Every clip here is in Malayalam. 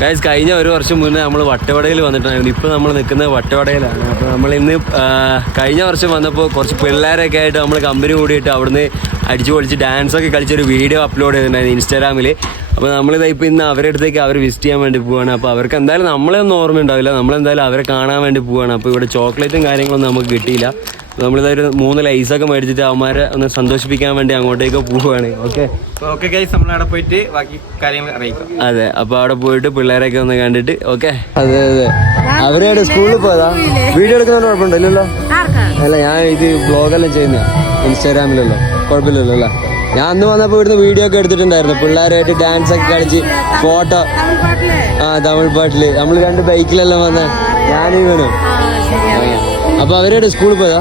ഗൈസ് കഴിഞ്ഞ ഒരു വർഷം മുന്നേ നമ്മൾ വട്ടവടയിൽ വന്നിട്ടുണ്ടായിരുന്നു. ഇപ്പോൾ നമ്മൾ നിൽക്കുന്നത് വട്ടവടയിലാണ്. അപ്പോൾ നമ്മൾ ഇന്ന് കഴിഞ്ഞ വർഷം വന്നപ്പോൾ കുറച്ച് പിള്ളേരൊക്കെ ആയിട്ട് നമ്മൾ കമ്പനി കൂടിയിട്ട് അവിടുന്ന് അടിച്ചു പൊളിച്ച് ഡാൻസൊക്കെ കളിച്ചൊരു വീഡിയോ അപ്ലോഡ് ചെയ്തിട്ടുണ്ടായിരുന്നു ഇൻസ്റ്റാഗ്രാമിൽ. അപ്പോൾ നമ്മളിപ്പോൾ ഇന്ന് അവരുടെ അടുത്തേക്ക് അവർ വിസിറ്റ് ചെയ്യാൻ വേണ്ടി പോവുകയാണ്. അപ്പോൾ അവർക്ക് എന്തായാലും നമ്മളെയൊന്നും ഓർമ്മ ഉണ്ടാവില്ല, നമ്മളെന്തായാലും അവരെ കാണാൻ വേണ്ടി പോവുകയാണ്. അപ്പോൾ ഇവിടെ ചോക്ലേറ്റും കാര്യങ്ങളൊന്നും നമുക്ക് കിട്ടിയില്ല. നമ്മളിതൊരു 3 ലൈസൊക്കെ മേടിച്ചിട്ട് അവന്മാരെ ഒന്ന് സന്തോഷിപ്പിക്കാൻ വേണ്ടി അങ്ങോട്ടേക്ക് പോവുകയാണ്. ഓക്കെ ഗൈസ്, നമ്മളവിടെ പോയിട്ട് ബാക്കി കാര്യങ്ങൾ അറിയിക്കാം. അതെ, അപ്പോൾ അവിടെ പോയിട്ട് പിള്ളേരൊക്കെ ഒന്ന് കണ്ടിട്ട് ഓക്കെ. അതെ അവരുടെ സ്കൂളിൽ പോയതാ. വീഡിയോ എടുക്കുന്നതിന് കുഴപ്പമുണ്ടല്ലോ? അല്ല, ഞാൻ ഇത് ബ്ലോഗെല്ലാം ചെയ്യുന്ന ഇൻസ്റ്റാഗ്രാമിലല്ലോ, കുഴപ്പമില്ലല്ലോ അല്ലേ? ഞാൻ അന്ന് വന്നപ്പോൾ ഇവിടുന്ന് വീഡിയോ ഒക്കെ എടുത്തിട്ടുണ്ടായിരുന്നു. പിള്ളേരായിട്ട് ഡാൻസ് ഒക്കെ കളിച്ച് ഫോട്ടോ. തമിഴ് പാട്ടില് നമ്മൾ 2 ബൈക്കിലെല്ലാം വന്ന ഞാനും വേണം. അപ്പൊ അവരുടെ സ്കൂളിൽ പോയതാ?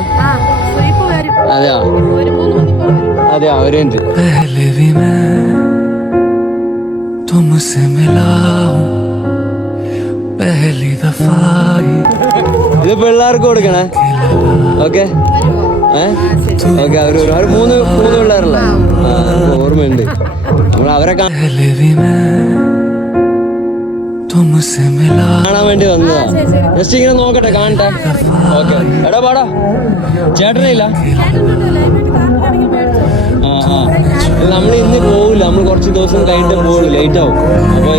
അതെയാ അവരുണ്ട്. ഇത് പിള്ളേർക്ക് കൊടുക്കണേ. Okay okay. അവര് 3 പിള്ളേരല്ലേ? ഓർമ്മയുണ്ട്. നമ്മൾ അവരെ കാണാൻ വേണ്ടി വന്നതാ. ജസ്റ്റ് ഇങ്ങനെ നോക്കട്ടെ, കാണട്ടെ. ഓക്കെ. എടാ പാടാ, ചേട്ടനില്ല? നമ്മൾ ഇന്ന് പോവില്ല, നമ്മൾ കുറച്ച് ദിവസം കഴിഞ്ഞിട്ട് പോകുള്ളൂ, ലേറ്റ് ആവും. അപ്പൊ